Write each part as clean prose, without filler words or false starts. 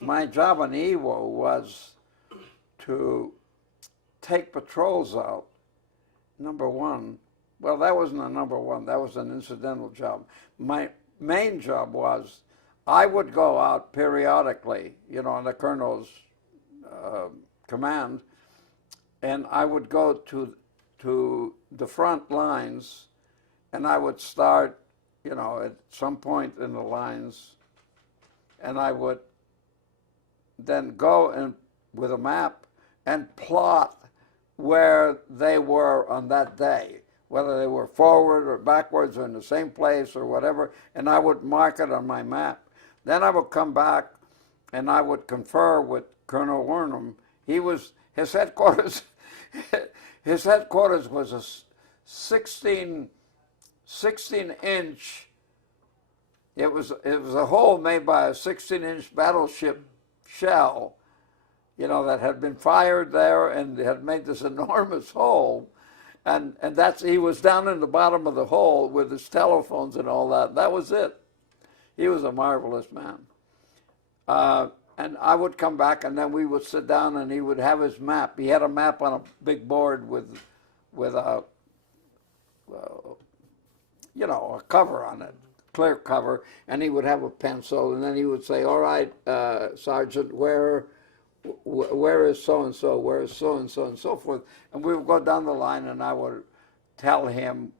my job on EWO was to take patrols out, number one. Well, that wasn't a number one. That was an incidental job. My main job was I would go out periodically, you know, on the colonel's command, and I would go to the front lines, and I would start, you know, at some point in the lines, and I would then go and with a map and plot where they were on that day, whether they were forward or backwards or in the same place or whatever, and I would mark it on my map. Then I would come back and I would confer with Colonel Wernham. His headquarters was a 16-inch. It was a hole made by a 16-inch battleship shell, you know, that had been fired there and had made this enormous hole. And he was down in the bottom of the hole with his telephones and all that. That was it. He was a marvelous man. And I would come back, and then we would sit down, and he would have his map. He had a map on a big board with a, you know, a cover on it, clear cover, and he would have a pencil, and then he would say, "All right, Sergeant, where is so-and-so, where is so-and-so, and so forth." And we would go down the line, and I would tell him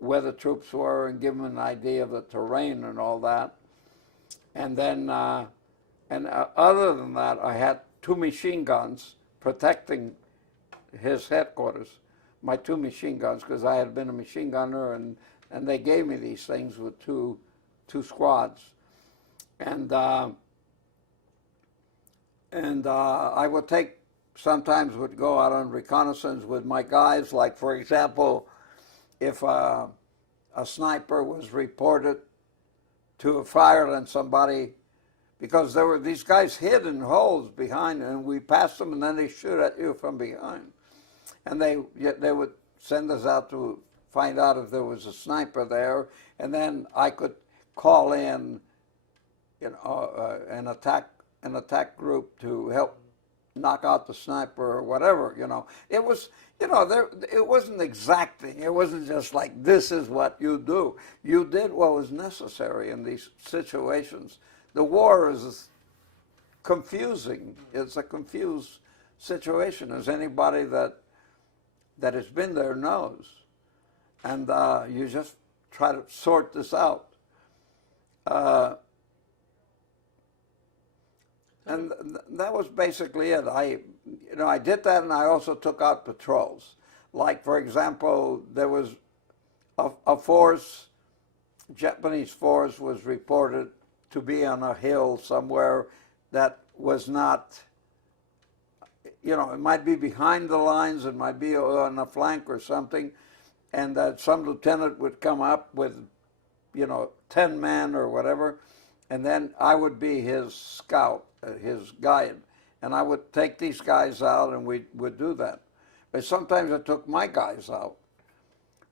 where the troops were and give him an idea of the terrain and all that. And then, other than that, I had 2 machine guns protecting his headquarters, my 2 machine guns, because I had been a machine gunner, and they gave me these things with two squads. And I would sometimes would go out on reconnaissance with my guys, like, for example, if a sniper was reported to have fired on somebody, because there were these guys hid in holes behind, and we passed them, and then they shoot at you from behind. And they would send us out to find out if there was a sniper there, and then I could call in, you know, an attack group to help knock out the sniper or whatever, you know. It was, you know, it wasn't exacting. It wasn't just like, this is what you do. You did what was necessary in these situations. The war is confusing. It's a confused situation, as anybody that has been there knows. And you just try to sort this out. And that was basically it. I did that, and I also took out patrols. Like, for example, there was a force, Japanese force, was reported to be on a hill somewhere that was not, you know, it might be behind the lines, it might be on a flank or something, and that some lieutenant would come up with, you know, 10 men or whatever, and then I would be his scout, his guide, and I would take these guys out, and we would do that. But sometimes I took my guys out.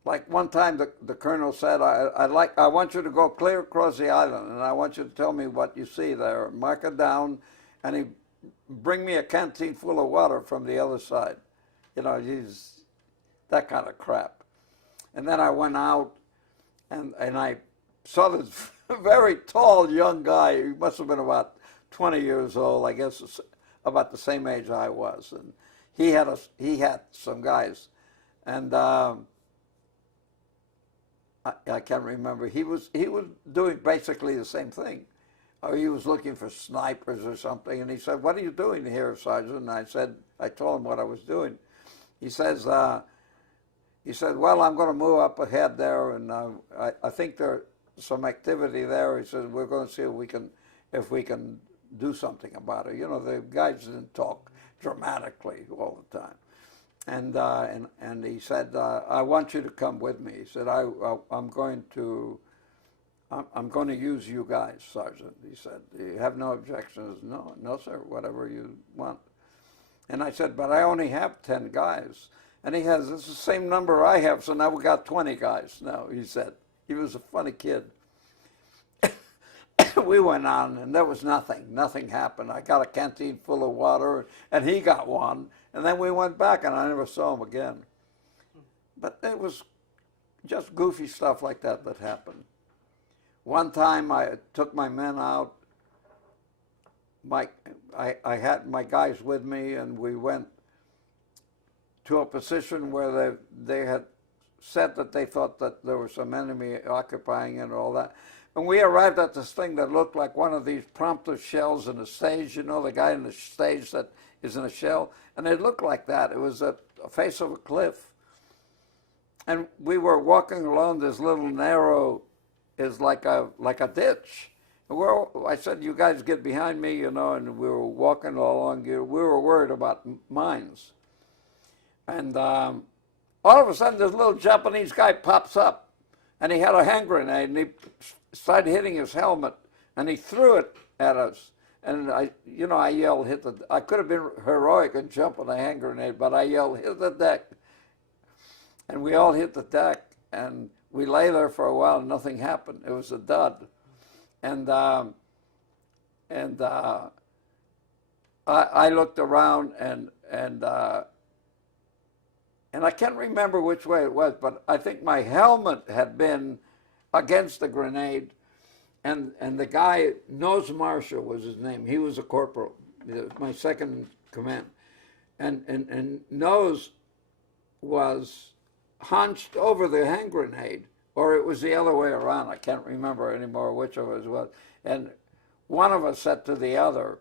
Like one time the colonel said, I want you to go clear across the island, and I want you to tell me what you see there. Mark it down, and he bring me a canteen full of water from the other side. You know, he's that kind of crap. And then I went out, and I saw this very tall young guy. He must have been about 20 years old, I guess, about the same age I was. And he had some guys, and I can't remember. He was doing basically the same thing. Or he was looking for snipers or something, and he said, "What are you doing here, Sergeant?" And I told him what I was doing. He said, "Well, I'm going to move up ahead there, and I think there's some activity there." He said, "We're going to see if we can do something about it." You know, the guys didn't talk dramatically all the time. And he said, "I want you to come with me." He said, I'm going to use you guys, Sergeant." He said, "Do you have no objections?" No, sir, whatever you want." And I said, "But I only have 10 guys. And he has, "This is the same number I have, so now we got 20 guys now," he said. He was a funny kid. we went on, and there was nothing. Nothing happened. I got a canteen full of water, and he got one. And then we went back, and I never saw him again. But it was just goofy stuff like that that happened. One time I took my men out. I had my guys with me, and we went to a position where they had said that they thought that there was some enemy occupying it and all that. And we arrived at this thing that looked like one of these prompter shells in a stage, you know, the guy in the stage that is in a shell. And it looked like that. It was at the face of a cliff. And we were walking along this little narrow, is like a ditch. And I said, you guys get behind me, you know, and we were walking along. We were worried about mines. And all of a sudden, this little Japanese guy pops up, and he had a hand grenade, and he started hitting his helmet, and he threw it at us. And I yelled, hit the. I could have been heroic and jump on a hand grenade, but I yelled, hit the deck. And we all hit the deck, and we lay there for a while, and nothing happened. It was a dud. And I looked around, and I can't remember which way it was, but I think my helmet had been against the grenade, and the guy, Nose Marshall was his name. He was a corporal, my second in command. And Nose was hunched over the hand grenade, or it was the other way around. I can't remember anymore which of us it was. And one of us said to the other,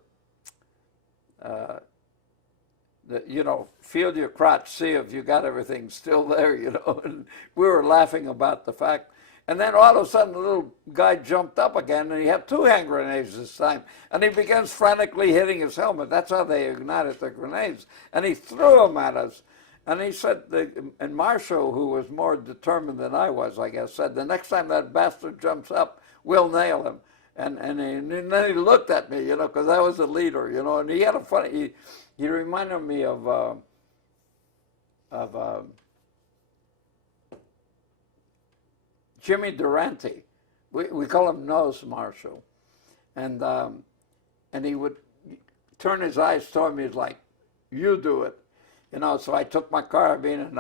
you know, feel your crotch, see if you got everything still there, you know. And we were laughing about the fact. And then all of a sudden, the little guy jumped up again, and he had two hand grenades this time. And he begins frantically hitting his helmet. That's how they ignited the grenades. And he threw them at us. And he said, and Marshall, who was more determined than I was, I guess, said, the next time that bastard jumps up, we'll nail him. And then he looked at me, you know, because I was the leader, you know. And he had a funny, he reminded me of Jimmy Durante. We call him Nose Marshall. And he would turn his eyes toward me, like, you do it. You know, so I took my carbine,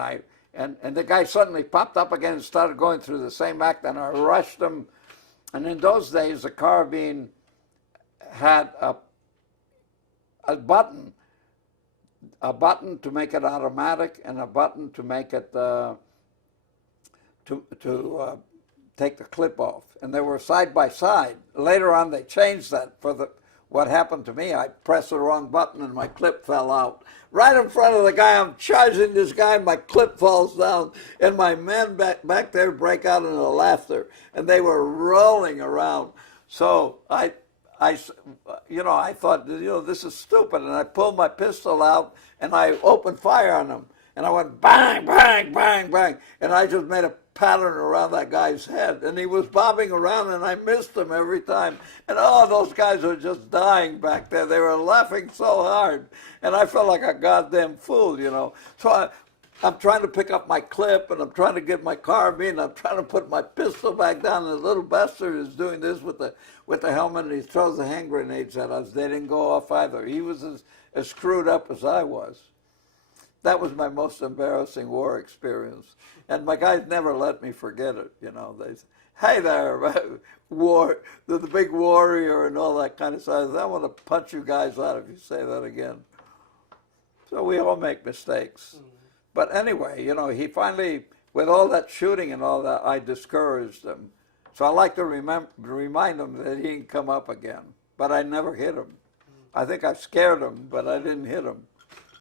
and the guy suddenly popped up again and started going through the same act, and I rushed him. And in those days, the carbine had a button to make it automatic, and a button to make it take the clip off. And they were side by side. Later on, they changed that for what happened to me. I pressed the wrong button, and my clip fell out. Right in front of the guy, I'm charging this guy, and my clip falls down, and my men back there break out into laughter, and they were rolling around. So I thought, you know, this is stupid, and I pulled my pistol out, and I opened fire on them, and I went bang, bang, bang, bang, and I just made a pattern around that guy's head, and he was bobbing around, and I missed him every time. And those guys were just dying back there. They were laughing so hard, and I felt like a goddamn fool, you know. So I'm trying to pick up my clip, and I'm trying to get my carbine, I'm trying to put my pistol back down, and the little bastard is doing this with the helmet, and he throws the hand grenades at us. They didn't go off either. He was as screwed up as I was. That was my most embarrassing war experience. And my guys never let me forget it, you know. They say, hey there, the big warrior and all that kind of stuff. I want to punch you guys out if you say that again. So we all make mistakes. But anyway, you know, he finally, with all that shooting and all that, I discouraged him. So I like to remind him that he didn't come up again. But I never hit him. I think I scared him, but I didn't hit him.